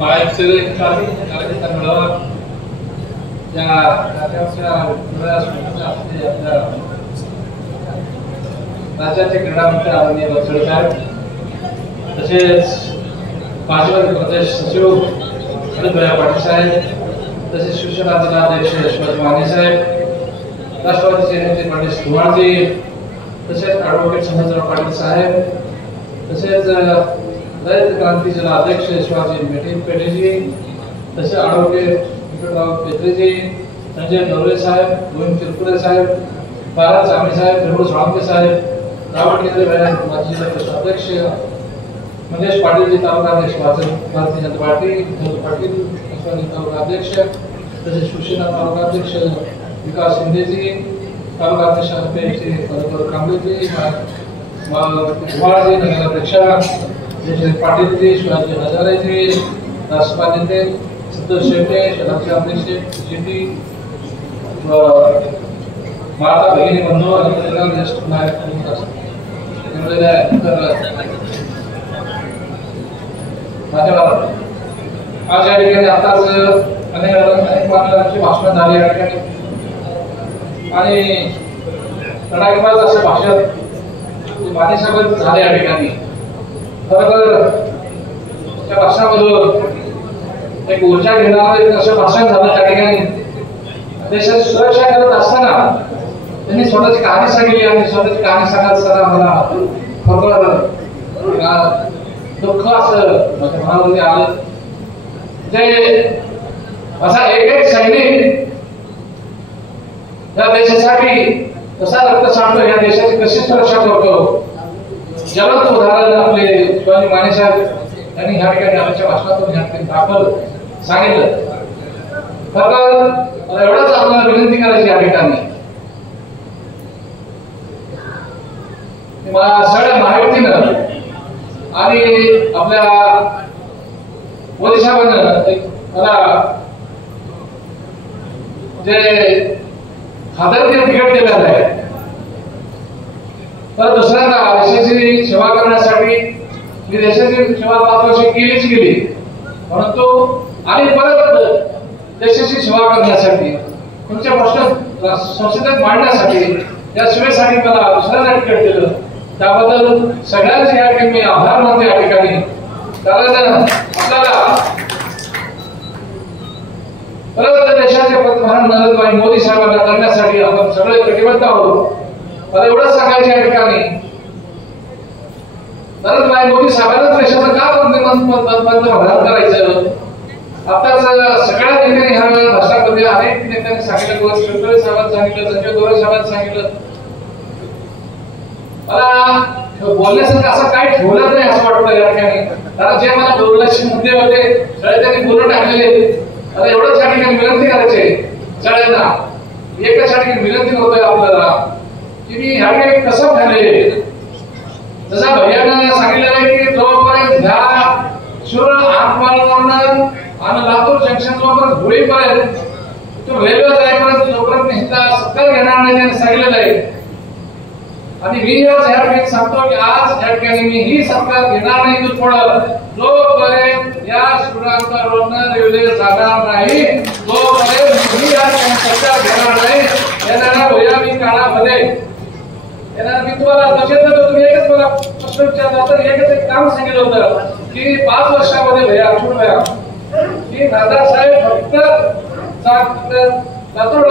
बाळाचे कार्यकर्ता मेळावा त्या राज्याच्या आपल्या राज्याचे क्रीडा मंत्री आदरणीय वत्सल साहेब, तसेच भाजपा प्रदेश सचिव अमित पाटील साहेब, तसेच शिवसेना जिल्हाध्यक्ष शिवाजी माने साहेब, राष्ट्रवादीचे नेते पंडित धुमाळजी, तसेच ॲडव्होकेट संजयराव पाटील साहेब, तसेच रयत क्रांती जिल्हा अध्यक्ष शिवाजी पेटेजी, तसेच ॲडव्होकेट विठ्ठलराव पेत्रेजी, संजय नवरे साहेब, गोविंद चिरकुरे साहेब, भारत सामी साहेब, प्रभू सोळंके साहेब, रावण केंद्रे माजी जिल्हा अध्यक्ष मंगेश पाटील जी, तालुका अध्यक्ष भारतीय जनता पार्टी, पाटील तालुका अध्यक्ष, तसेच शिवसेना तालुका अध्यक्ष विकास शिंदेजी, तालुका अध्यक्ष पेशजी कांबळेजी, धुमाळजी, नगराध्यक्ष पाटीलजी, शिवाजी हजारेजी, राष्ट्रवादी नेते संतोष शेट्टे, शहराचे अध्यक्ष शेट्टी, माता भगिनी बंधू आणि ज्येष्ठ नायक आज या ठिकाणी आताच अनेक मान्यवरांची भाषण झाली या ठिकाणी आणि तडाखेबाज असे भाषण मानेसभेत झाले या ठिकाणी. खरं त्या भाषणामधून एक ऊर्जा घेणारं असं भाषण झालं त्या ठिकाणी. देशाची सुरक्षा करत असताना त्यांनी स्वतःची कहाणी सांगितली आणि स्वतःची कहाणी सांगत असताना मला खरोखर दुःख असं माझ्या मनामध्ये आलं. जे असा एक सैनिक या देशासाठी कसा रक्त सांडतो, या देशाची कशी सुरक्षा करतो, ज्वलंत उदाहरण आपले शिवाजी माने साहेब यांनी ह्या ठिकाणी आमच्या भाषणातून ह्या ठिकाणी दाखल सांगितलं. खरं एवढंच आपल्याला विनंती करायची या ठिकाणी, मला सगळ्या महायुतीनं आणि आपल्या मोदी साहेबांना मला जे खासदारकीचं तिकीट दिलेलं आहे, तर दुसऱ्यांदा देशाची सेवा करण्यासाठी मी देशाची सेवा 5 वर्ष केलीच केली, परंतु आणि परत देशाची सेवा करण्यासाठी तुमचे प्रश्न संसदेत मांडण्यासाठी या सेवेसाठी मला दुसऱ्यांदा तिकीट दिलं. त्याबद्दल सगळ्यांचे या ठिकाणी मी आभार मानतो या ठिकाणी. कारण आपल्याला परत देशाचे पंतप्रधान नरेंद्र मोदी साहेबांना करण्यासाठी आपण सगळे कटिबद्ध आहोत. मला एवढंच सांगायचं या ठिकाणी, नरेंद्र मोदी साहेबांनाच देशाचं का पंतप्रधान करायचं. आताच सगळ्या नेत्यांनी ह्या भाषणामध्ये अनेक नेत्यांनी सांगितलं, गोविंद चिरकुरे साहेबांनी सांगितलं, संजय नवरे साहेबांनी सांगितलं. मला बोलण्यासारखं असं काही ठेवलं नाही असं वाटतं या ठिकाणी. कारण जे मला बोलण्याचे मुद्दे होते सगळे त्यांनी बोलून टाकलेले. आता एवढंच या ठिकाणी विनंती करायचे सगळ्यांना, एकाच या ठिकाणी विनंती करतोय आपल्याला की मी ह्या ठिकाणी कसं झाले, जसा भैयानं सांगितलेलं आहे की जोपर्यंत ह्या शिरूर आंतमाळवरून आणि लातूर जंक्शन जोपर्यंत धुळीपर्यंत तो रेल्वे जाईपर्यंत जोपर्यंत हिंदा सत्कार घेणार नाही त्यांनी सांगितलेलं आहे. आणि मी आज या ठिकाणी सांगतो की आज या ठिकाणी मी ही सत्कार घेणार नाही पुढं, जोपर्यंत या शिरूरांतवरून रेल्वे जाणार नाही तोपर्यंत मी या सत्कार घेणार नाही. येणाऱ्या भैयामी काळामध्ये येणार मी तुम्हाला तुम्ही एकच मला प्रश्न विचारला तर एकच एक काम सांगितलं होतं की 5 वर्षामध्ये भैया की दादासाहेब फक्त लातूर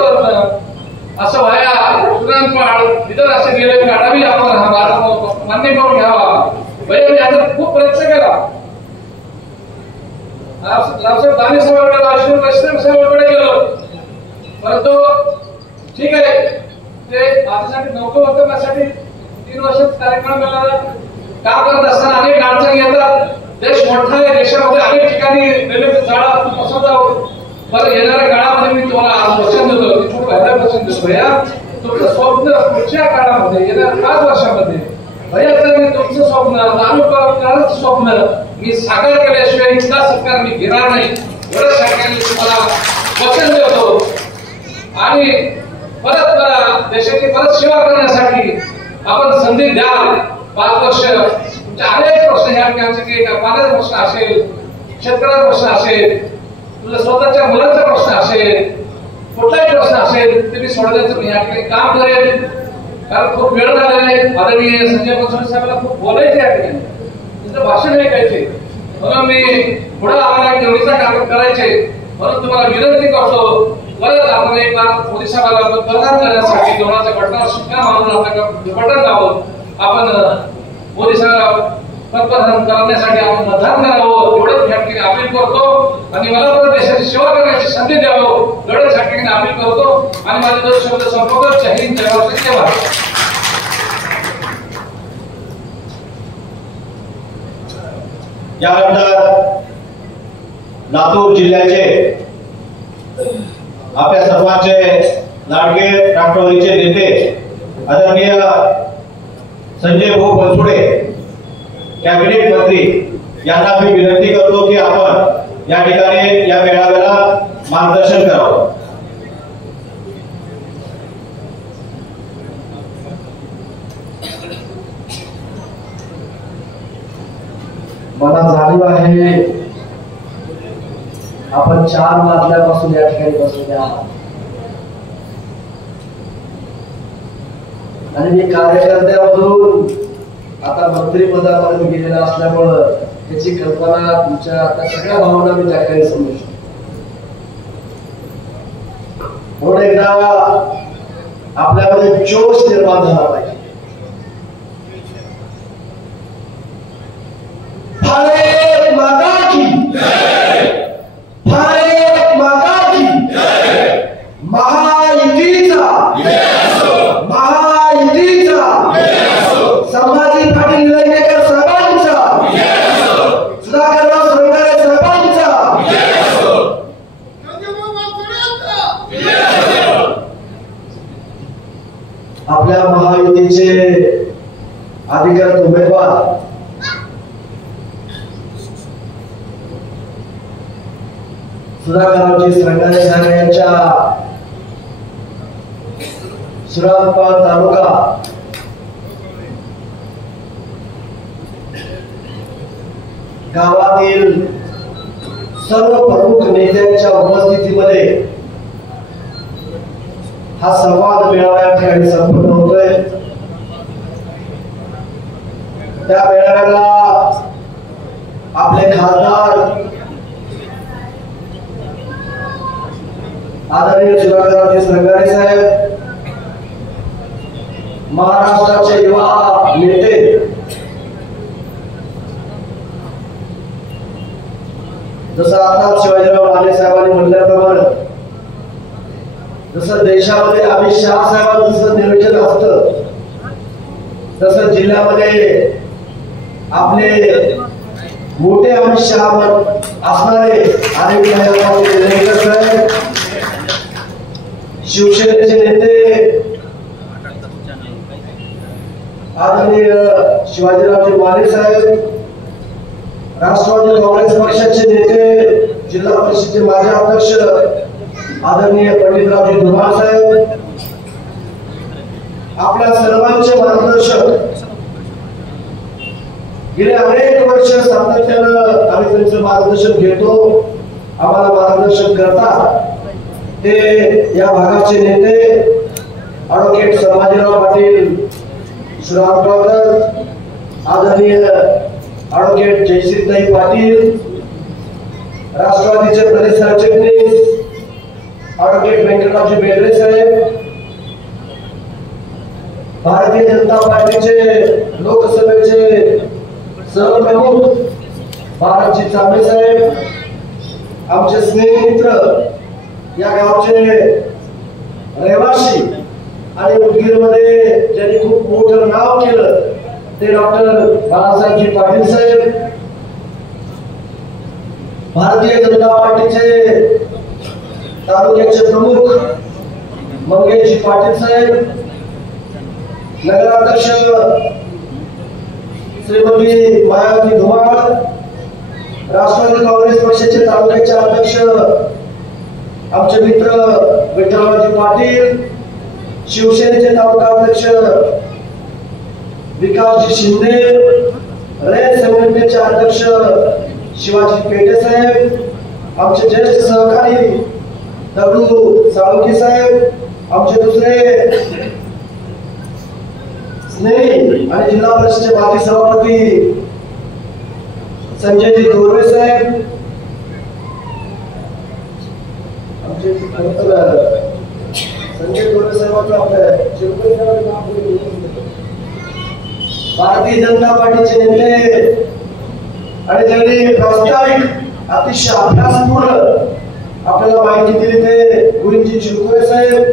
असं व्हाया सुरांपाळ इतर असे गेले काढावी आपण हा भारत मान्य करून घ्यावा. भैया मी आता खूप प्रयत्न केला, रावसाहेब दानवे साहेबांकडे साहेबांकडे गेलो, परंतु ठीक आहे ते माझ्यासाठी नौकं होतं, माझ्यासाठी 3 वर्षाचा कार्यक्रम मिळाला. काम करत असताना अनेक अडचणी येतात, देश मोठा आहे, देशामध्ये अनेक ठिकाणी रेल्वेचं जाळं पसरत. बरं येणाऱ्या काळामध्ये मी तुम्हाला आज वचन देतो की खूप पहिला वचन देतो भैया, तुमचं स्वप्न पुढच्या काळामध्ये येणाऱ्या 5 वर्षामध्ये भैया तर मी तुमचं स्वप्न तालुका स्वप्न मी साकार केल्याशिवाय इथला सत्कार मी घेणार नाही एवढं सरकारने तुम्हाला वचन देतो. आणि परत मला देशाची परत सेवा करण्यासाठी आपण संधी द्याल. 5 वर्ष तुमचे अनेक प्रश्न ह्या ठिकाणचे काही पाण्याचा प्रश्न असेल, शेतकऱ्याचा प्रश्न असेल, तुझ्या स्वतःच्या मुलांचा प्रश्न असेल, कुठलाही प्रश्न असेल ते मी सोडवण्याचं मी या ठिकाणी काम करेन. कारण खूप वेळ झालेला आहे. आदरणीय संजय बनसोडे साहेबांना खूप बोलायचे या ठिकाणी, तुमचं भाषण ऐकायचे, म्हणून मी पुढे आम्हाला एक निवडीचा काम करायचे. म्हणून तुम्हाला विनंती करतो, परत आपण एक बार मोदी साहेबांना मतदान करण्यासाठी दोनाच्या बटनावर शिक्का मारून आपल्याकडे बटन लावून आपण मोदी साहेबांना मतदान करण्यासाठी आपण मतदान करावं एवढंच या ठिकाणी अपील करतो. आणि मला परत देशाची सेवा करण्याची संधी द्यावं एवढंच या ठिकाणी अपील करतो. आणि माझे दोन शब्द संपवतो. जय हिंद, जय भारत, जय भारत. यानंतर लातूर जिल्ह्याचे आपल्या सर्वांचे लाडके राष्ट्रवादीचे नेते आदरणीय संजय भाऊ बनसोडे कॅबिनेट मंत्री यांना मी विनंती करतो की आपण या ठिकाणी या मेळाव्याला मार्गदर्शन करावं. मला जाणीव आहे आपण 4 वाजल्यापासून या ठिकाणी बसलेले आहात आणि मी कार्यकर्त्यामधून आता मंत्रिपदापर्यंत गेलेला असल्यामुळं त्याची कल्पना तुमच्या त्या सगळ्या भावना मी त्या ठिकाणी समजू शकतो. म्हणून एकदा आपल्यामध्ये जोश निर्माण झाला पाहिजे. भारत माता की जय, भारत माता की जय, महायुतीचा संभाजी पाटील निलंगेकर साहेबांचा, सुधाकरराव सोनवणे साहेबांचा, आपल्या महायुतीचे अधिकृत उमेदवार सुधाकररावजी सोनवणे साहेब यांच्या श्रीरामपूर तालुका गावातील सर्व प्रमुख नेत्यांच्या उपस्थितीमध्ये हा संवाद मेळावा या ठिकाणी संपन्न होतोय. त्या मेळाव्याला आपले खासदार आदरणीय सुधाकररावजी सोनवणे साहेब, महाराष्ट्राचे युवा नेते जसं आता शिवाजीराव माने साहेबांनी म्हटल्याप्रमाणे जसं देशामध्ये अमित शहा साहेबांचं जसं नियोजन असतं तसं जिल्ह्यामध्ये आपले मोठे अमित शहा असणारे अनिल साहेब, शिवसेनेचे नेते आदरणीय शिवाजीरावजी माने साहेब, राष्ट्रवादी काँग्रेस पक्षाचे नेते जिल्हा परिषदेचे माजी अध्यक्ष आदरणीय पंडितरावजी धुमाळ साहेब, आपल्या सर्वांचे मार्गदर्शक गेले अनेक वर्ष सातत्यानं आम्ही त्यांचं मार्गदर्शन घेतो, आम्हाला मार्गदर्शन करतात ते या भागाचे नेते ॲडव्होकेट संभाजीराव पाटील श्रीरामपूर, आदरणीय ॲडव्होकेट जयश्रीताई पाटील, राष्ट्रवादीचे प्रदेश सरचिटणीस ॲडव्होकेट व्यंकटरावजी बेर्डे साहेब, भारतीय जनता पार्टीचे लोकसभेचे सहप्रमुख भारतजी चांबे साहेब, आमचे स्नेहमित्र या गावचे रहिवासी आणि उदगीरमध्ये ज्यांनी खूप मोठं नाव केलं ते डॉक्टर बाळासाहेबजी पाटील साहेब, भारतीय जनता पार्टीचे तालुक्याचे प्रमुख मंगेशजी पाटील साहेब, नगराध्यक्ष श्रीमती मायावती धुमाळ, राष्ट्रवादी काँग्रेस पक्षाचे तालुक्याचे अध्यक्ष आमचे मित्र विठ्ठलरावजी पाटील, शिवसेनेचे तालुका अध्यक्ष विकासजी शिंदे, रयत संघटनेचे अध्यक्ष शिवाजी पेटे साहेब, आमचे ज्येष्ठ सहकारी दगडू साळुंखे साहेब, आमचे दुसरे स्नेही आणि जिल्हा परिषदेचे माजी सभापती संजयजी दोर्वे साहेब, आमचे संजय दोर्वे साहेबांचं भारतीय जनता पार्टीचे नेते आणि ज्यांनी प्रास्ताविक अतिशय अभ्यासपूर्ण आपल्याला माहिती दिली ते गुरुजी चिरकुरे साहेब,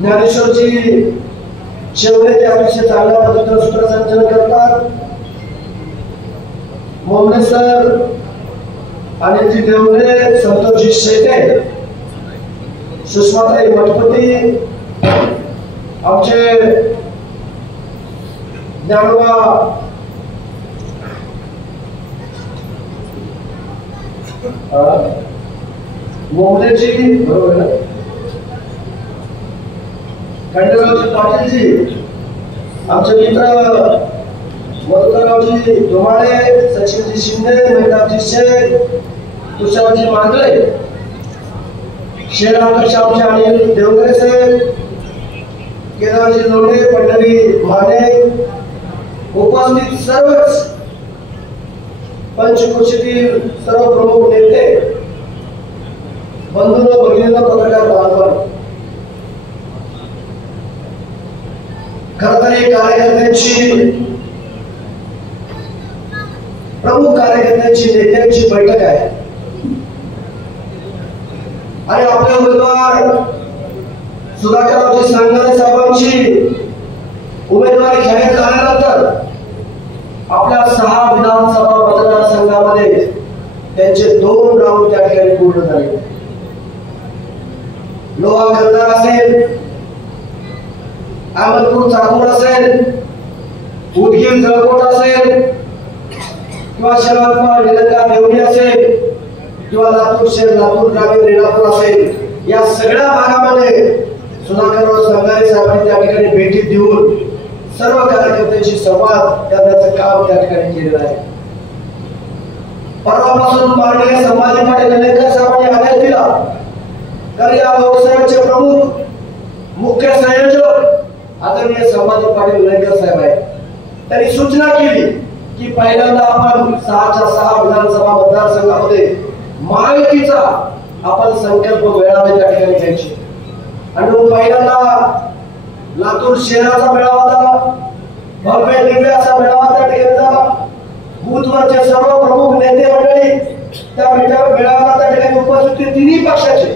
ज्ञानेश्वरजी शेवळे ते अतिशय चांगल्या पद्धतीने सूत्रसंचलन करतात, मोमने सर, अनिलजी देवरे, संतोषजी शेटे, सुषमाताई मठपती, आमचे ज्ञानोबा मोमनेजी, बरोबर ना, खंडेरावजी पाटीलजी, आमचे मित्र मधुकररावजी धुमाळे, सचिनजी शिंदे, मेहताबजी शेख, तुषारजी मांगले, शहराध्यक्ष आमचे अनिल देवगरे साहेब, केदारजी लोणे, पंढरी माने, उपस्थित सर्वच पंचक्रोशीतील सर्व प्रमुख नेते, बंधूंनो, भगिनींनो, पत्रकार बांधवांनो, खरं तर ही कार्यकर्त्यांची, प्रमुख कार्यकर्त्यांची, नेत्यांची बैठक आहे आणि आपले उमेदवार सुधाकररावजी सांगणारे साहेबांची उमेदवारी जाहीर झाल्यानंतर आपल्या 6 विधानसभा मतदारसंघामध्ये त्यांचे 2 राऊंड त्या ठिकाणी पूर्ण झाले. लोहा खंदार असेल, अहमदपूर चाकूर असेल, उदगीर जळकोट असेल, किंवा शरदकुमार निलंगा देवणी असेल, किंवा लातूर शहर, लातूर ग्रामीण, रेणापूर असेल, या सगळ्या भागामध्ये सुधाकरराव सांगणारे साहेबांनी त्या ठिकाणी भेटी देऊन सर्व कार्यकर्त्यांशी संवाद करण्याचं काम त्या ठिकाणी केलेलं आहे. परवापासून माननीय संभाजी पाटील निलंगेकर साहेबांनी आदेश दिला तर या लोकसभेचे प्रमुख मुख्य संयोजक आदरणीय संभाजी पाटील निलंगेकर साहेब आहेत. त्यांनी सूचना केली की पहिल्यांदा आपण 6च्या 6 विधानसभा मतदारसंघामध्ये महायुतीचा आपण संकल्प मेळावे त्या ठिकाणी घ्यायचे आणि पहिल्यांदा लातूर शहराचा मेळावा झाला, भव्य दिव्य असा मेळावा त्या ठिकाणी झाला. बूथवरचे सर्व प्रमुख नेते मंडळी त्या मेळाव्याला त्या ठिकाणी उपस्थित होते. तिन्ही पक्षाचे,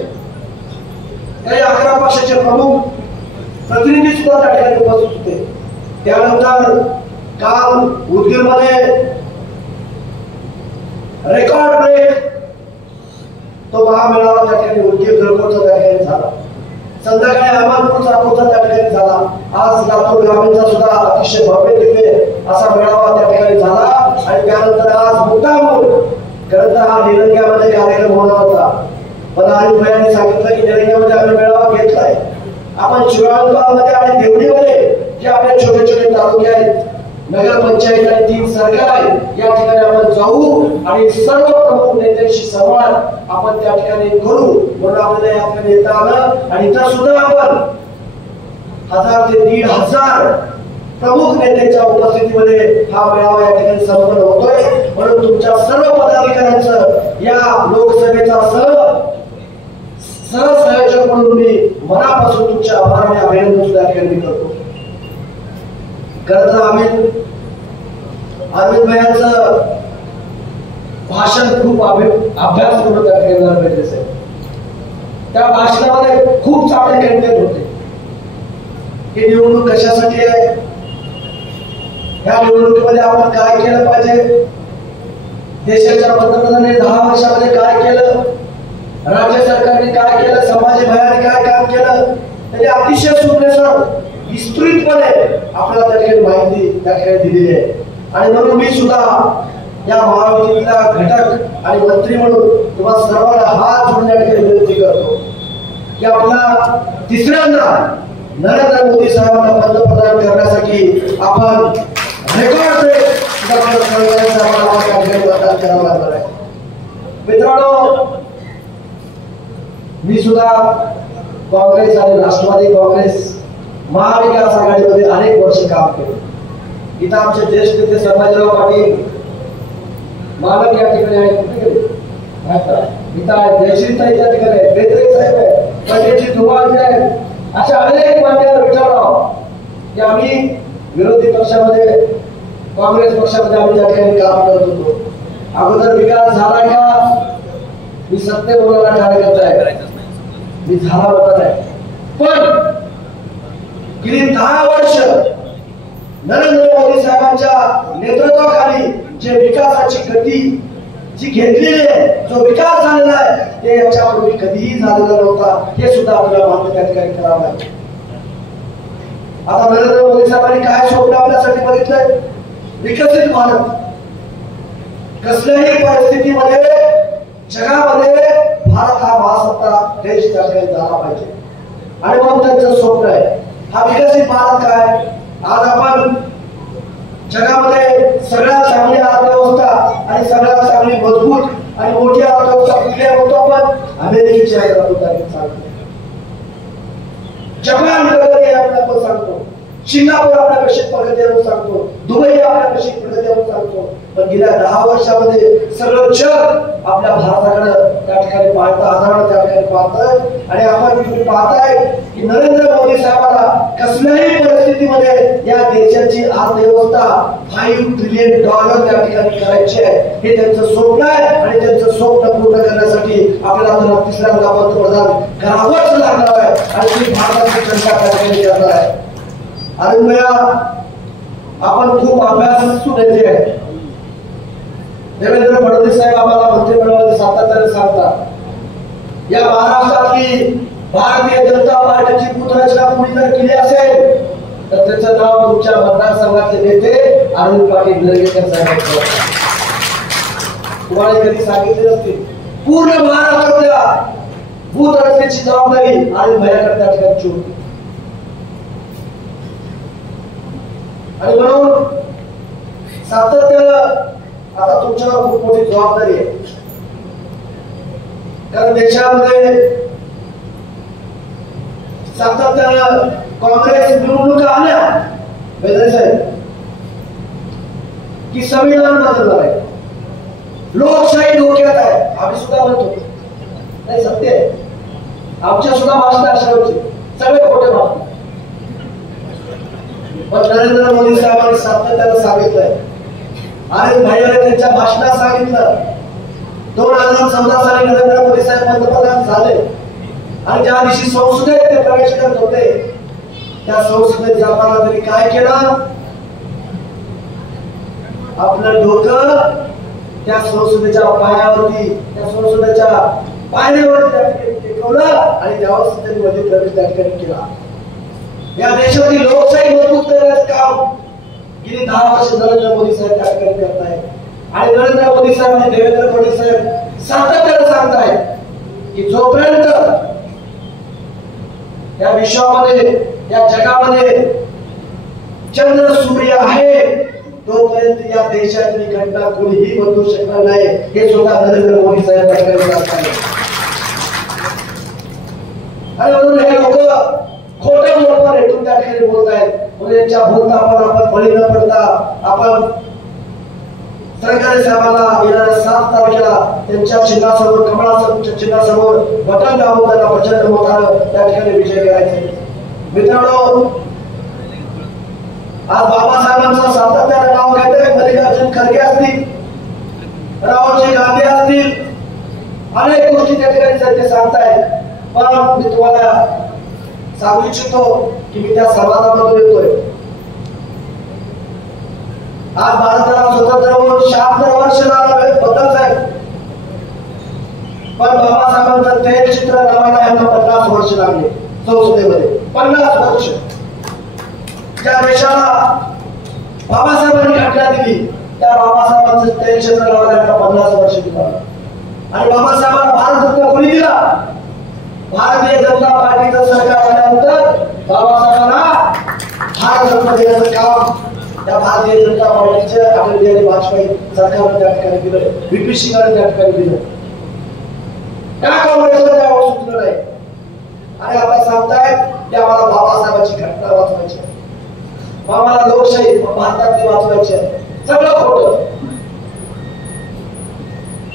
काही 11 पक्षाचे प्रमुख प्रतिनिधी सुद्धा त्या ठिकाणी उपस्थित होते. त्यानंतर काल उदगीरमध्ये रेकॉर्ड ब्रेक तो महामेळावा त्या ठिकाणी उदगीर जळकोटचा त्या ठिकाणी झाला. संध्याकाळी अहमदपूर चाकूरचा त्या ठिकाणी झाला. आज लातूर ग्रामीणचा सुद्धा अतिशय भव्य दिव्य असा मेळावा त्या ठिकाणी झाला आणि त्यानंतर आज मुक्काम खरं तर हा निलंग्यामध्ये कार्यक्रम होणार होता, पण आरिफ भैयांनी सांगितलं की निलंग्यामध्ये आम्ही मेळावा घेतलाय. आपण शिवाळगावमध्ये आणि देवणीमध्ये जे आपले छोटे छोटे तालुके आहेत, नगरपंचायत आणि 3 सरकार आहे, या ठिकाणी आपण जाऊ आणि सर्व प्रमुख नेत्यांशी संवाद आपण त्या ठिकाणी करू म्हणून आपल्याला या ठिकाणी येता आलं. आणि इथं सुद्धा आपण 1000 ते 1500 प्रमुख नेत्यांच्या उपस्थितीमध्ये हा मेळावा या ठिकाणी संपन्न होतोय. म्हणून तुमच्या सर्व पदाधिकाऱ्यांचं या लोकसभेचा सहसंयोजक म्हणून मी मनापासून तुमच्या आभार आणि अभिनंदन सुद्धा ठिकाणी करतो. खरं तर अरविंद भैयांचं भाषण खूप अभ्यासपूर्ण त्या ठिकाणी झालं पाहिजे. त्या भाषणामध्ये खूप चांगले कंटेंट होते. ही निवडणूक कशासाठी आहे, या निवडणुकीमध्ये आपण काय केलं पाहिजे, देशाच्या पंतप्रधानांनी 10 वर्षामध्ये काय केलं, राज्य सरकारने काय केलं, संभाजी भैयांनी काय काम केलं, म्हणजे अतिशय सुंदर विस्तृतपणे आपल्याला त्या ठिकाणी माहिती त्या ठिकाणी दिलेली आहे. आणि म्हणून मी सुद्धा या महायुतीतला घटक आणि मंत्री म्हणून तुम्हाला सर्वांना हात जोडण्याची विनंती करतो की आपला तिसऱ्यांदा नरेंद्र मोदी साहेबांना पंतप्रधान करण्यासाठी आपण रेकॉर्ड आज करावं लागणार आहे. मित्रांनो, मी सुद्धा काँग्रेस आणि राष्ट्रवादी काँग्रेस महाविकास आघाडीमध्ये अनेक वर्ष काम केले. इथं आमचे ज्येष्ठ नेते संभाजीराव पाटील मालक या ठिकाणी आहेत, कुठे गेले? इथं आहे जयश्रीताई त्या ठिकाणी आहे, बेदरे साहेब आहे, पंडितजी धुमाळजी आहेत, अशा अनेक मान्यवर विचारराव की आम्ही विरोधी पक्षामध्ये काँग्रेस पक्षामध्ये आम्ही त्या ठिकाणी काम करत होतो. अगोदर विकास झाला का? मी सत्य बोलणारा कार्यकर्ता आहे, मी झाला होता नाही. पण गेली 10 वर्ष नरेंद्र मोदी साहेबांच्या नेतृत्वाखाली जे विकासाची गती जी घेतलेली आहे, जो विकास झालेला आहे, ते याच्यापूर्वी कधीही झालेला नव्हता. हे सुद्धा आपल्याला मान्य त्या ठिकाणी करावं लागेल. आता नरेंद्र मोदी साहेबांनी काय स्वप्न आपल्यासाठी बघितलंय? विकसित भारत. कसल्याही परिस्थितीमध्ये जगामध्ये भारत हा महासत्ता देश त्या ठिकाणी झाला पाहिजे आणि मग त्यांचं स्वप्न आहे हा विकसित भारत. काय आज आपण जगामध्ये सगळ्यात चांगली अर्थव्यवस्था आणि सगळ्यात चांगली मजबूत आणि मोठी अर्थव्यवस्था कुठली म्हणतो आपण? अमेरिकेची आहे सांगतो. जपान प्रगती आपण सांगतो, सिंगापूर आपल्या कशी प्रगती आहे सांगतो, दुबई आपल्या कशी प्रगती आहे सांगतो. पण गेल्या 10 वर्षामध्ये सगळं जग आपल्या भारताकडे त्या ठिकाणी पाहतं, आधार त्या ठिकाणी पाहतं. आणि आपण तुम्ही पाहताय की नरेंद्र मोदी साहेबांना कसल्याही परिस्थितीमध्ये या देशाची अर्थव्यवस्था $5 ट्रिलियन त्या ठिकाणी करायची आहे. हे त्यांचं स्वप्न आहे आणि त्यांचं स्वप्न पूर्ण करण्यासाठी आपल्याला तर तिसऱ्यांदा पंतप्रधान करावंच लागणार आहे आणि ती भारताची जनता त्या ठिकाणी करणार आहे. आणि आपण खूप अभ्यासू नेते आहे. देवेंद्र फडणवीस साहेब आम्हाला मंत्रिमंडळामध्ये सातत्याने सांगतात या महाराष्ट्रातली भारतीय जनता पार्टीची पुनर्रचना कुणी जर केली असेल तर त्याचं नाव तुमच्या मतदारसंघातले नेते अरविंद पाटील निलंगेकर साहेब. तुम्हाला कधी सांगितले नसतील, पूर्ण महाराष्ट्रातल्या बूथ रचनेची जबाबदारी अरविंद भैयाकडे त्या ठिकाणी होती. आणि म्हणून सातत्यानं आता तुमच्यावर खूप मोठी जबाबदारी आहे. कारण देशामध्ये सातत्यानं काँग्रेस निवडणुका आल्या बेदरे साहेब की संविधान बदलणार आहे, लोकशाही धोक्यात आहे. आम्ही सुद्धा म्हणतो नाही, सत्य आहे. आमच्या सुद्धा भाषण अशा होते, सगळे खोटे भाषण. पण नरेंद्र मोदी साहेबांनी सातत्यानं सांगितलंय, अरविंद भैयाने त्यांच्या भाषणात सांगितलं 2014 साली नरेंद्र मोदी साहेब पंतप्रधान झाले आणि ज्या दिवशी संसदेत ते प्रवेश करत होते त्या संसदेत जाताना त्यांनी काय केलं? आपलं डोकं त्या संसदेच्या पायावरती, त्या संसदेच्या पायऱ्यावरती टेकवलं आणि त्यावर त्यांनी मध्ये प्रवेश त्या ठिकाणी केला. या देशाची लोकशाही मजबूत करण्याचं काम गेली 10 वर्ष नरेंद्र मोदी साहेब त्या ठिकाणी करत आहेत. आणि नरेंद्र मोदी साहेब आणि देवेंद्र फडणवीस साहेब सातत्याने सांगतायत की जोपर्यंत या विश्वामध्ये, या जगामध्ये चंद्र सूर्य आहे तोपर्यंत या देशातली घटना कोणीही बदलू शकणार नाही. हे स्वतः नरेंद्र मोदी साहेब त्या ठिकाणी सांगतायत. आणि म्हणून हे लोक खोटं मोठं रेटून त्या ठिकाणी बोलत आहेत. त्यांच्या बोलता आपण बळी न पडता आपण सरकारी साहेबांना येणाऱ्या 7 तारखेला त्यांच्या चिन्हासमोर, कमळाच्या चिन्हासमोर बटन दाबून त्यांना प्रचंड मोठा त्या ठिकाणी विजय करायचा. मित्रांनो, आज बाबासाहेबांचं सातत्याने नाव घेतोय. मल्लिकार्जुन खरगे असतील, राहुलजी गांधी असतील, अनेक गोष्टी त्या ठिकाणी ते सांगतायत. पण मी तुम्हाला सांगू इच्छितो की मी त्या समाजामधून येतोय. आज भारताला स्वतंत्र होऊन 76 वर्ष झालं बदल आहे. पण बाबासाहेबांचं ते चित्र लावायला यांना 50 वर्ष लागले संसदेमध्ये. 50 वर्ष. ज्या देशाला बाबासाहेबांनी आज्ञा दिली त्या बाबासाहेबांचं ते चित्र लावायला यांना 50 वर्ष लागले. आणि बाबासाहेबांना भारत रत्न कोणी दिला? भारतीय जनता पार्टीचं सरकार आल्यानंतर बाबासाहेबांना भारत रत्न देण्याचं काम त्या भारतीय जनता पार्टीच्या अटल बिहारी वाजपेयी सरकारने त्या ठिकाणी दिलं, VP सिंगने त्या ठिकाणी दिलं. का काँग्रेसला त्यावर सुचलं नाही? आणि आता सांगतायत की आम्हाला बाबासाहेबांची घटना वाचवायची आहे, आम्हाला लोकशाही भारतातली वाचवायची आहे. सगळं खोटं.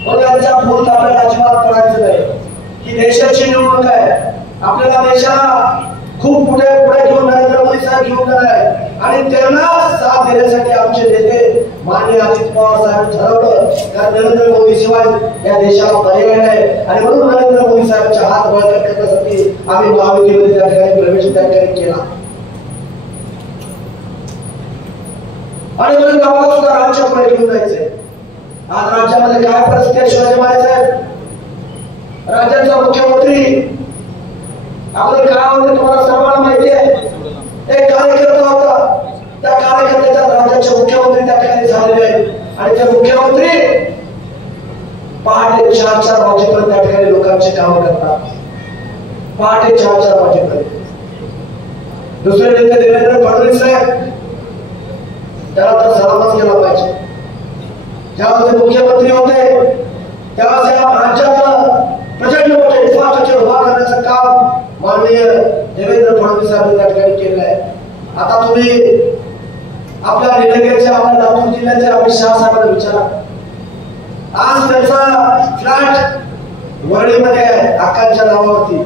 मग यांच्या भूत आपल्याला अजिबात पडायचं नाही की देशाची निवडणूक आहे, आपल्याला देशाला खूप पुढे घेऊन नरेंद्र मोदी साहेब घेऊन जाणार आहे. आणि त्यांना साथ देण्यासाठी आमचे नेते माननीय अजित पवार साहेब ठरवलं कारण नरेंद्र मोदी शिवाय या देशाला पर्याय नाही. आणि म्हणून नरेंद्र मोदी साहेबांच्या हात बळकट करण्यासाठी आम्ही महायुतीमध्ये त्या ठिकाणी प्रवेश त्या ठिकाणी केला. आणि म्हणून आम्हाला सुद्धा राज्यापुढे घेऊन जायचंय. आज राज्यामध्ये काय परिस्थिती आहे शिवाजी महाराज साहेब? राज्याचा मुख्यमंत्री आपलं काय होतं तुम्हाला सर्वांना माहिती आहे. एक कार्यकर्ता होता, त्या कार्यकर्त्याच्या राज्याचे मुख्यमंत्री त्या ठिकाणी झालेले आहेत. आणि ते मुख्यमंत्री पहाटे 4-4 वाजेपर्यंत त्या ठिकाणी लोकांचे काम करतात. पहाटे 4-4 वाजेपर्यंत. दुसरे नेते देवेंद्र फडणवीस साहेब, त्याला तर सलामच केला पाहिजे. जेव्हा ते मुख्यमंत्री होते तेव्हा या राज्यात प्रचंड मोठे इन्फ्रास्ट्रक्चर उभा करण्याचं काम माननीय देवेंद्र फडणवीस साहेबांनी त्या ठिकाणी केलं आहे. आता तुम्ही आपल्या निलंगेच्या आपल्या लातूर जिल्ह्याच्या अमित शहा साहेबांना विचारा. आज त्यांचा फ्लॅट वरळीमध्ये आहे अक्कांच्या नावावरती.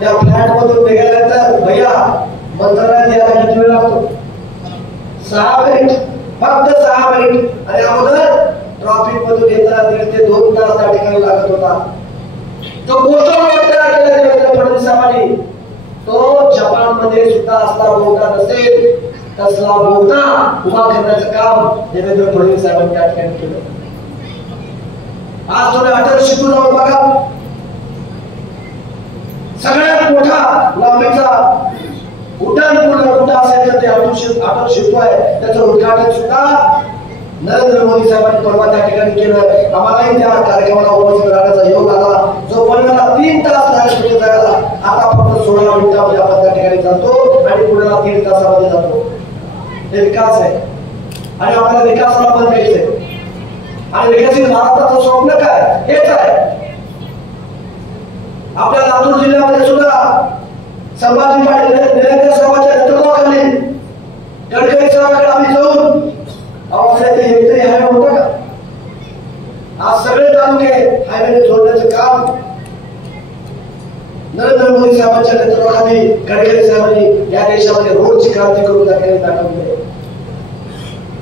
त्या फ्लॅट मधून निघाल्यानंतर भैया मंत्रालयात यायला किती वेळ लागतो? 6 मिनिट, फक्त 6 मिनिट. आणि अगोदर ट्रॉफिक मधून येताना 1.5 ते 2 तास त्या ठिकाणी लागत होता. जो गोष्ट तयार केला देवेंद्र फडणवीस साहेबांनी, तो जपानमध्ये सुद्धा असला बोगदा नसेल तसला बोगदा उभा करण्याचं काम देवेंद्र फडणवीस साहेबांनी त्या ठिकाणी केलं. आज तुम्ही अटल सेतू जाऊन बघा. सगळ्यात मोठा लांबीचा उड्डाण पूल कुठं असेल तर ते अटल सेतू आहे. त्याचं उद्घाटन सुद्धा नरेंद्र मोदी साहेबांनी परवा त्या ठिकाणी केलं. आम्हालाही त्या कार्यक्रमाला उपस्थित राहण्याचा योग आला. जो पहिल्यांदा 3 तास लागले जायला, आता फक्त 16 मिनिटांमध्ये आपण त्या ठिकाणी जातो आणि पुण्याला 3 तासामध्ये जातो. हे विकास आहे आणि आपल्याला विकासाला पण द्यायचंय. आणि विकसित भारताचं स्वप्न काय? हेच आहे. आपल्या लातूर जिल्ह्यामध्ये सुद्धा संभाजी पाटील निलंगे साहेबांच्या नेतृत्वाखाली गडकरी साहेबांकडे आम्ही जाऊन हेक्टरी हायवे होता का? आज सगळे तालुके हायवेने जोडण्याचं काम नरेंद्र मोदी साहेबांच्या नेतृत्वाखाली गडकरी साहेबांनी या देशामध्ये रोडची क्रांती करून दाखवली.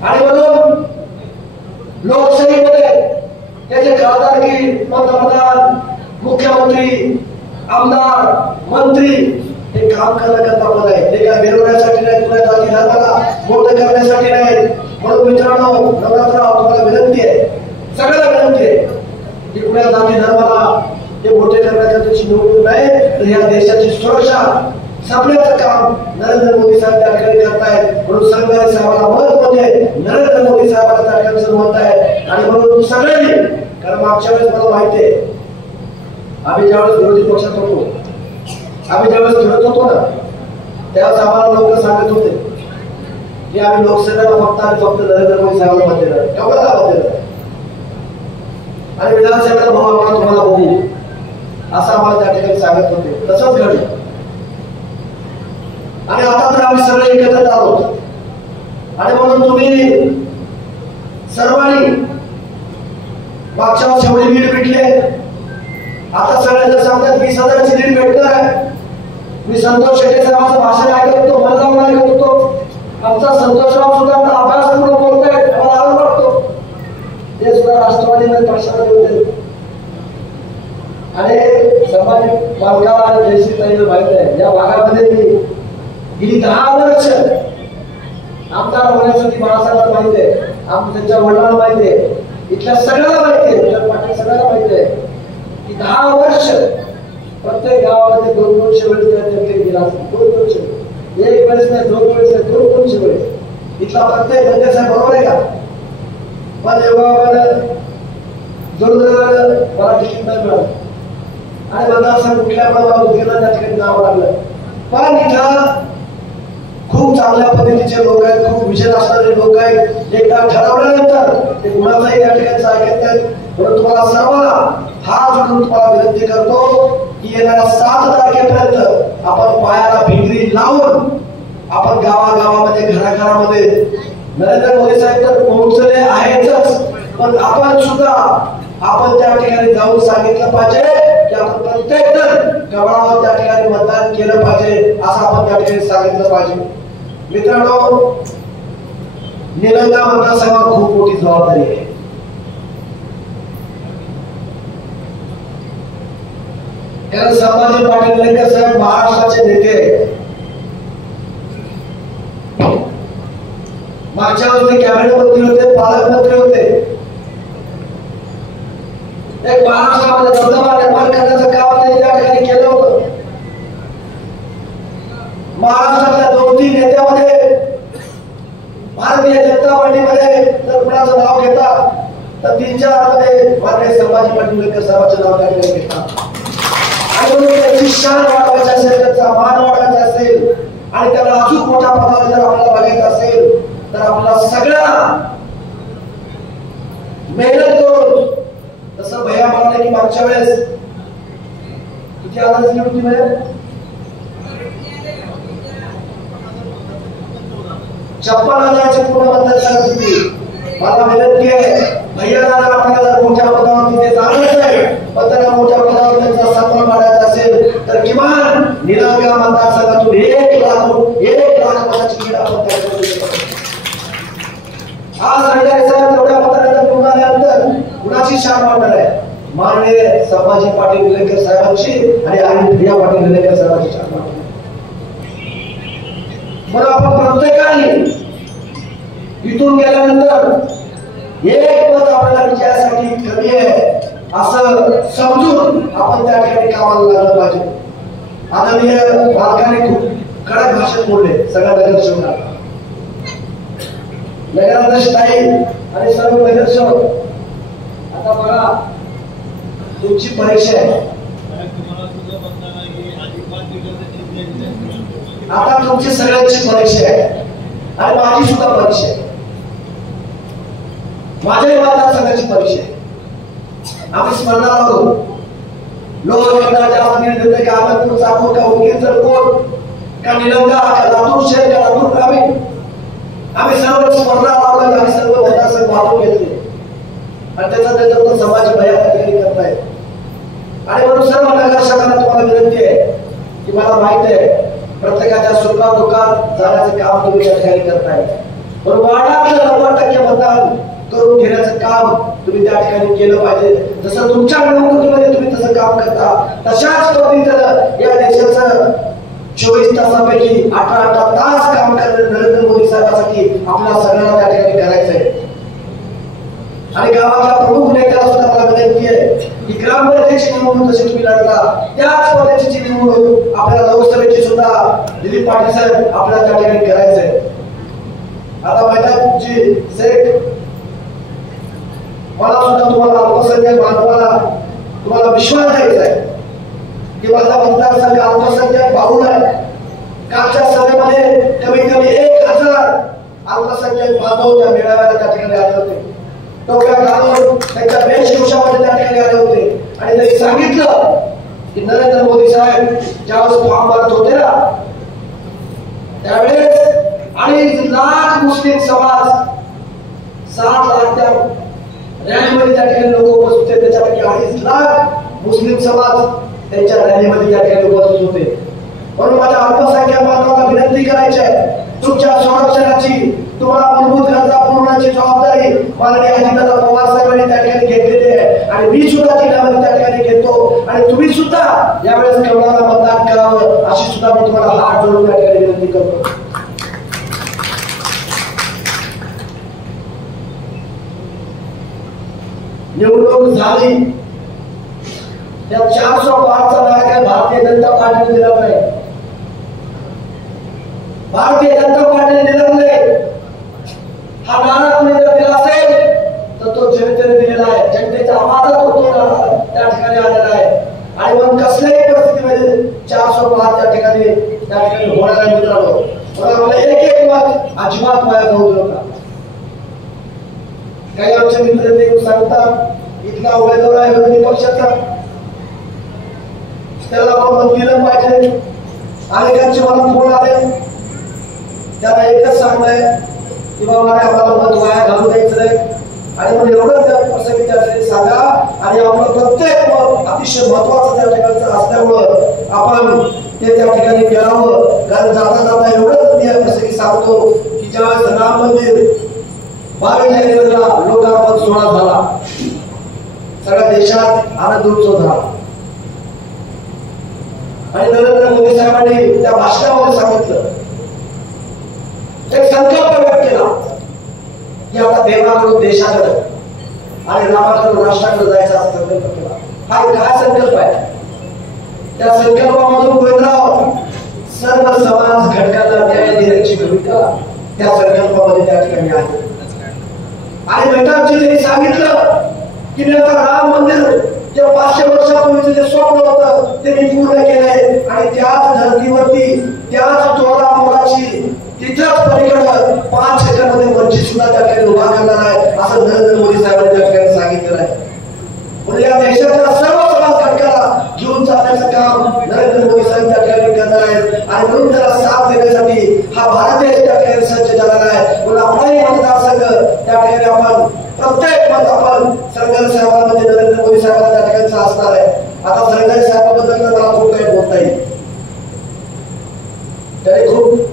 आणि म्हणून लोकशाहीमध्ये त्याचे खासदारकी, पंतप्रधान, मुख्यमंत्री, आमदार, मंत्री हे काम करण्याकरता पद आहे. ते काय मिरवण्यासाठी नाही, तुला जाती धर्माला मोठं करण्यासाठी नाही. म्हणून मित्रांनो, नवरात्राव तुम्हाला विनंती आहे, सगळ्याला विनंती आहे की कुणा जाती धर्माला ते मोठे करण्याची निवडणूक नाही, तर या देशाची सुरक्षा सापण्याचं काम नरेंद्र मोदी साहेब त्या ठिकाणी करतायत. म्हणून सरकारी साहेबांना मत म्हणजे नरेंद्र मोदी साहेबांना त्या ठिकाणी मत आहे. आणि म्हणून सगळ्यांनी, कारण मागच्या वेळेस मला माहिती आहे आम्ही ज्यावेळेस विरोधी पक्षात होतो, आम्ही ज्यावेळेस फिरत होतो ना, त्यावेळेस आम्हाला लोक सांगत होते की आम्ही लोकसभेला फक्त आणि फक्त नरेंद्र मोदी साहेबांना मत देणार, एवढं मत देणार. आणि विधानसभेला भाऊ आम्हाला तुम्हाला बघू असं आम्हाला त्या ठिकाणी सांगत होते. तसंच घडलं. आणि आता तर आम्ही सगळे एकत्र आलो. आणि म्हणून तुम्ही सर्वांनी मागच्या वर्षी एवढी लीड भेटले, आता सगळ्यांना सांगतात 20,000ची लीड भेटणार आहे. मी संतोष शेट्टे साहेबांचं भाषण ऐकत होतो, मला जाऊन ऐकत होतो. आमचा संतोषराव सुद्धा आता अभ्यास करून बोलतायत, मला आनंद वाटतो. ते सुद्धा राष्ट्रवादीमध्ये पक्षामध्ये होते. आणि समाज बांधकाम आणि जयश्रीताईला माहित आहे, या भागामध्ये मी गेली 10 वर्ष आमदार होण्यासाठी बाळासाहेबांना माहिती आहे, त्यांच्या वडिलांना माहिती आहे, इथल्या सगळ्याला माहिती आहे, पाटील सगळ्याला माहिती आहे की 10 वर्ष प्रत्येक गावामध्ये 200 वेळेस गेला असेल. 200 एक वेळेस नाही, 2 वेळेस नाही, 200 वेळेस. इथला प्रत्येक म्हणजे साहेब बरोबर आहे का? पण जेव्हा जोरदार मला तिकीट नाही मिळालं आणि मतदारसंघ कुठल्या पण त्या ठिकाणी जावं लागलं. पण इथं खूप चांगल्या पद्धतीचे लोक आहेत, खूप विजय असणारे लोक आहेत. एकदा ठरवल्यानंतर ते कुणाचाही त्या ठिकाणी ऐकत नाहीत. म्हणून तुम्हाला सर्वांना हात जोडून तुम्हाला विनंती करतो की येणाऱ्या 7 तारखेपर्यंत आपण पायाला भिंगरी लावून आपण गावागावामध्ये घराघरामध्ये नरेंद्र मोदी साहेब तर पोहोचले आहेतच, पण आपण सुद्धा आपण त्या ठिकाणी जाऊन सांगितलं पाहिजे की आपण प्रत्येक जण गव्हावर त्या ठिकाणी मतदान केलं पाहिजे, असं आपण त्या ठिकाणी सांगितलं पाहिजे. मित्रांनो, निलंगा मतदारसंघावर खूप मोठी जबाबदारी आहे. संभाजी पाटील निलंगेकर साहेब महाराष्ट्राचे नेते, मागच्या वर्षी कॅबिनेट मंत्री होते, पालकमंत्री होते. एक महाराष्ट्रामध्ये दबदबा निर्माण करण्याचं काम त्यांनी त्या ठिकाणी केलं होतं. महाराष्ट्रातल्या 2-3 नेत्यामध्ये भारतीय जनता पार्टीमध्ये जर कुणाचं नाव घेता तर 3-4 मध्ये माननीय संभाजी पाटील निलंगेकर साहेबांचं नाव त्या ठिकाणी घेतात. आणि म्हणून त्याची शान वाढवायची असेल, त्याचा मान वाढवायचा असेल आणि त्याला अजून मोठ्या पदावर जर आपल्याला बघायचं असेल तर आपल्याला सगळ्यांना मेहनत करून, जसं भैया म्हणाले की मागच्या वेळेस किती आवाज दिली होती भैया, 56,000ची पूर्ण मतदार होती. मला विनंती आहे भैयाला आपल्याला मोठ्या पदावर तिथे जाणच आहे, पण त्यांना मोठ्या पदावर त्यांचा सन्मान वाढायचा असेल तर किमान निलंगा मतदारसंघातून 1 लाख मताची लीड आपण त्या आज सरकारी साहेब तेवढ्या मतांना निवडून आल्यानंतर कुणाची शान वाढणार आहे? माननीय संभाजी पाटील निलंगेकर साहेबांची आणि भैया पाटील निलंगेकर साहेबांची शान वाढणार. म्हणून आपण प्रत्येकाने इथून गेल्यानंतर 1 मत आपल्याला विजयासाठी कमी आहे असं समजून आपण त्या ठिकाणी कामाला लागलं पाहिजे. आदरणीय बालकाने खूप कडक भाषेत बोलले सगळ्या नगरसेवकांना. नगराध्यक्ष ताई आणि सर्व नगरसेवक, आता बघा तुमची परीक्षा आहे. आता तुमची सगळ्यांची परीक्षा आहे आणि माझी सुद्धा परीक्षा आहे, माझ्याही मतदारसंघाची परीक्षा आहे. आम्ही स्पर्धा लावतो. लोक जास्त निर्णय का अहमदपूर, चाकूर का उदगीर, जळकोट का निलंगा का लातूर शहर का लातूर ग्रामीण, आम्ही सर्व स्पर्धा लावल्या, आम्ही सर्व मतदारसंघ वाटून घेतले आणि त्याचा नेतृत्व समाज भैया करतायत. आणि म्हणून सर्व नगरसेवकांना तुम्हाला विनंती आहे की मला माहित आहे प्रत्येकाच्या सुखात दुःखात जाण्याचं काम तुम्ही या ठिकाणी करताय, पण वार्डातलं 90% मतदान करून घेण्याचं काम तुम्ही त्या ठिकाणी केलं पाहिजे. जसं तुमच्या निवडणुकीमध्ये तुम्ही तसं काम करता, तशाच पद्धतीनं या देशाचं 24 तासापैकी 18 तास काम करणारे नरेंद्र मोदी साहेबांसाठी आपल्याला सगळ्यांना त्या ठिकाणी करायचंय. आणि गावाच्या प्रमुख नेत्याला सुद्धा मला विनंती आहे की ग्रामपंचायतीची निवडणूक जशी तुम्ही लढता त्याच पद्धतीची निवडणूक आपल्याला लोकसभेची सुद्धा दिलीप पाटील साहेब आपल्याला त्या ठिकाणी करायचंय. आता मैदानची शेख, मला सुद्धा तुम्हाला अल्पसंख्याक बांधवाला तुम्हाला विश्वास द्यायचा आहे की माझा मतदारसंघ अल्पसंख्याक बाहुल आहे. कालच्या सभेमध्ये कमीत कमी 1,000 अल्पसंख्याक बांधव त्या मेळाव्याला त्या ठिकाणी आले होते. टोप्या घालून त्यांच्या वेशभूषामध्ये त्या ठिकाणी आले होते आणि त्यांनी सांगितलं की नरेंद्र मोदी साहेब ज्यावेळेस फॉर्म भरत होते ना त्यावेळेस 2.5 लाख मुस्लिम समाज 7 लाख त्या रॅलीमध्ये त्या ठिकाणी लोक उपस्थित होते. त्याच्यापैकी 2.5 लाख मुस्लिम समाज त्यांच्या रॅलीमध्ये त्या ठिकाणी उपस्थित होते. म्हणून माझ्या अल्पसंख्याक बांधवांना विनंती करायची आहे, तुमच्या संरक्षणाची, तुम्हाला मूलभूत गरजा पुरवण्याची जबाबदारी माननीय अजितदादा पवार साहेबांनी त्या ठिकाणी घेतलेली आहे आणि मी सुद्धा जिल्ह्यामध्ये त्या ठिकाणी घेतो आणि तुम्ही सुद्धा यावेळेस कमळाला मतदान करावं अशी सुद्धा मी तुम्हाला हात जोडून त्या ठिकाणी विनंती करतो. निवडणूक झाली त्या 405चा नारा भारतीय जनता पार्टीने दिला नाही. भारतीय जनता पार्टीने दिला नाही. हा नारा कोणी जर दिला असेल तर तो जनतेने दिलेला आहे. जनतेच्या आवाजात तो नारा त्या ठिकाणी आलेला आहे आणि मग कसल्याही परिस्थितीमध्ये 405 त्या ठिकाणी होणार आहे. मित्रांनो, पण आम्हाला एक मत अजिबात वाया जाऊ नका. काही आमचे मित्र ते सांगतात इथला उमेदवार आहे विरोधी पक्षाचा, त्याला आपण मत दिलं पाहिजे. अनेकांचे मला फोन आले, त्याला एकच सांगलंय की बाबा आम्हाला मत वाया घालू द्यायचं नाही. आणि मग एवढं त्या प्रसंगी त्या सांगा. आणि आपलं प्रत्येक मत अतिशय महत्वाचं त्या ठिकाणचं असल्यामुळं आपण ते त्या ठिकाणी करावं. कारण जाता जाता एवढंच मी या प्रसंगी सांगतो की ज्यावेळेस राम मंदिर 22 जानेवारीला लोकार्पण सोहळा झाला, सगळ्या देशात आनंद उत्सव झाला. आणि नरेंद्र मोदी साहेबांनी त्या भाषणामध्ये सांगितलं, एक संकल्प व्यक्त केला की आता देवाकडून देशाकडे आणि रामाकडून राष्ट्राकडे जायचा संकल्प केला. हा काय संकल्प आहे? त्या संकल्पामधून गोविंदराव सर्व समाज घटकांना न्याय देण्याची भूमिका त्या संकल्पामध्ये त्या ठिकाणी आहे. आणि मेहताबजी त्यांनी सांगितलं की मी आता राम मंदिर जे 500 वर्षापूर्वीचं जे स्वप्न होतं ते मी पूर्ण केलंय. आणि त्याच धर्तीवरती त्याच तोरा मोराची तिथंच पलीकडं 5 एकरमध्ये मस्जिद सुद्धा त्या ठिकाणी उभा करणार आहे असं नरेंद्र मोदी साहेबांनी त्या ठिकाणी सांगितलेलं आहे. म्हणजे या देशाच्या सर्व समाज घटकाला घेऊन चालण्याचं काम नरेंद्र मोदी साहेब त्या ठिकाणी करणार आहेत. आणि म्हणून त्याला साथ देण्यासाठी हा भारत देश त्या ठिकाणी सज्ज झालेला आहे. म्हणून आपलाही मतदारसंघ त्या ठिकाणी आपण प्रत्येक मत आपण सरंगाई साहेबांमध्ये नरेंद्र मोदी साहेबांना त्या ठिकाणचं असणार आहे. आता सरंगाई साहेबांबद्दल तर मला खूप काही बोलता येईल. त्याने खूप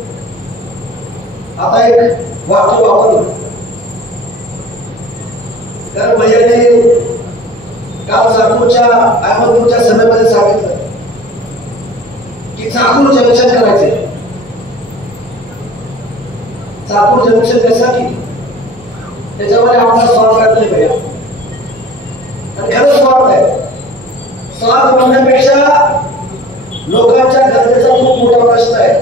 आता एक वाक्य वापरलं, कारण भैयाने काल चाकूरच्या अहमदपूरच्या सभेमध्ये सांगितलं की चाकूर जंक्शन करायचे. चाकूर जंक्शन कशासाठी? त्याच्यामध्ये आपला स्वार्थ नाही भैया, आणि खरंच स्वार्थ आहे. स्वार्थ म्हणण्यापेक्षा लोकांच्या गरजेचा खूप मोठा प्रश्न आहे.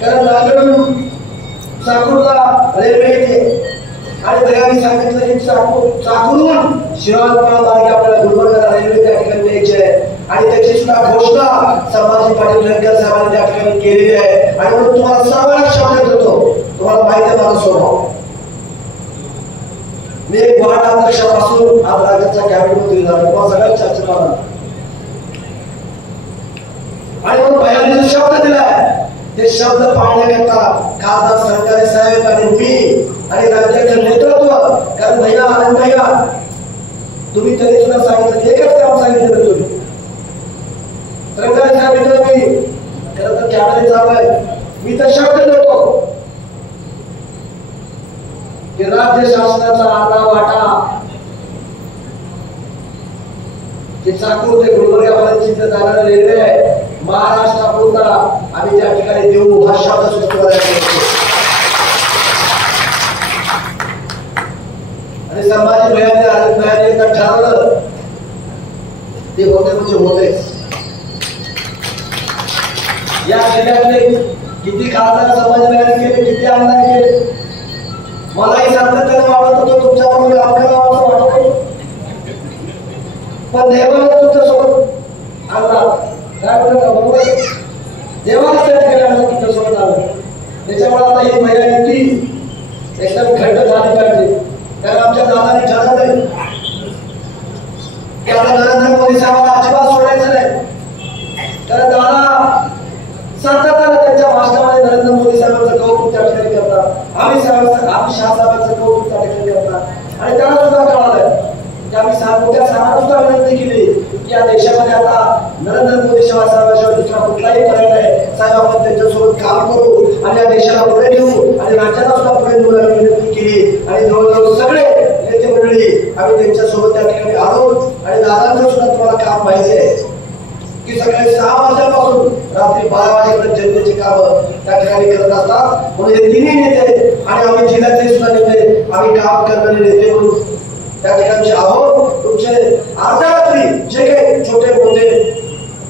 कारण नांदेडून चाकूरला रेल्वे येते आणि भैयाने सांगितलं की चाकूरून शिवाजीपाडा मार्गे आपल्याला गुलबर्गाला रेल्वे त्या ठिकाणी न्यायची आहे. आणि त्याची सुद्धा घोषणा संभाजी पाटील रणकर साहेबांनी त्या ठिकाणी केलेली आहे. आणि म्हणून तुम्हाला सर्वांना शब्द देतो, तुम्हाला माहिती आहे माझा स्वभाव. मी एक वार्ड अध्यक्षापासून आज राज्याच्या कॅबिनेट मंत्री झालो, तेव्हा सगळ्यात चर्चा झाला. आणि म्हणून भैयाने जो शब्द दिलाय ते शब्द पाळण्याकरता खासदार सरकारी साहेब आणि मी आणि राज्याचं नेतृत्व, कारण भैया आनंद भैया तुम्ही तरी सुद्धा सांगितलं एकच काम सांगितलं तुम्ही सरकारी साहेब इथं मी खरं तर कॅबिनेट चालू आहे. मी तर शब्द देतो की राज्य शासनाचा अर्धा वाटा जे चाकूर ते गुलबर्गापर्यंत जाणारा रेल्वे आहे महाराष्ट्रापुरता आम्ही त्या ठिकाणी देऊ हा शब्द सुचवला. आणि संभाजी भैयाने आनंद भैयाने एकदा ठरवलं ते होते म्हणजे होतेच. या जिल्ह्यातले किती खासदार संभाजी भैयाने केले, किती आमदार केले, मलाही सातत्याने वाटत होतं तुमच्याबरोबर आपल्या गावाचं वाटत होतं. पण देवाला तुमच्या सोबत आणला, काय म्हणतात बरोबर, देवाला त्या ठिकाणी आणलं, तुमच्या सोबत आलं. त्याच्यामुळे आता ही महिला युती एकदम घट्ट झाली पाहिजे. कारण आमच्या दादाने ठरवलंय की आता नरेंद्र मोदी साहेबांना अजिबात सोडायचं नाही. कारण दादा सातत्याने त्यांच्या भाषणामध्ये नरेंद्र मोदी साहेबांचं कौतुक त्या ठिकाणी करतात, आम्ही शहा साहेबांचं कौतुक त्या ठिकाणी करतात. आणि त्याला सुद्धा कळालंय की आम्ही मोठ्या साहेबांना सुद्धा विनंती केली की या देशामध्ये आता नरेंद्र मोदी साहेबांशिवाय दुसरा कुठलाही पर्याय नाही. साहेब आपण त्यांच्यासोबत काम करू आणि या देशाला पुढे नेऊ आणि राज्याला सुद्धा पुढे नेण्याची विनंती केली. आणि जवळजवळ सगळे नेते मंडळी आम्ही त्यांच्यासोबत त्या ठिकाणी आलो. आणि दादांचं सुद्धा तुम्हाला काम माहिती आहे की सकाळी 6 वाजल्यापासून रात्री 12 वाजेपर्यंत जनतेची कामं त्या ठिकाणी करत असतात. म्हणून हे तिन्ही नेते आणि आम्ही जिल्ह्यातले सुद्धा नेते आम्ही काम करणारे नेते म्हणून त्या ठिकाणचे आहोत. तुमचे अर्ध्या रात्री जे काही छोटे मोठे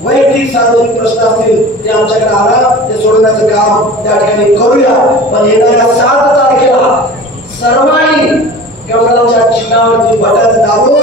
वैयक्तिक सार्वजनिक प्रश्न असतील ते आमच्याकडे आणा, ते सोडवण्याचं काम त्या ठिकाणी करूया. पण येणाऱ्या 7 तारखेला सर्वांनी कमळाच्या चिन्हावरती बटन दाबून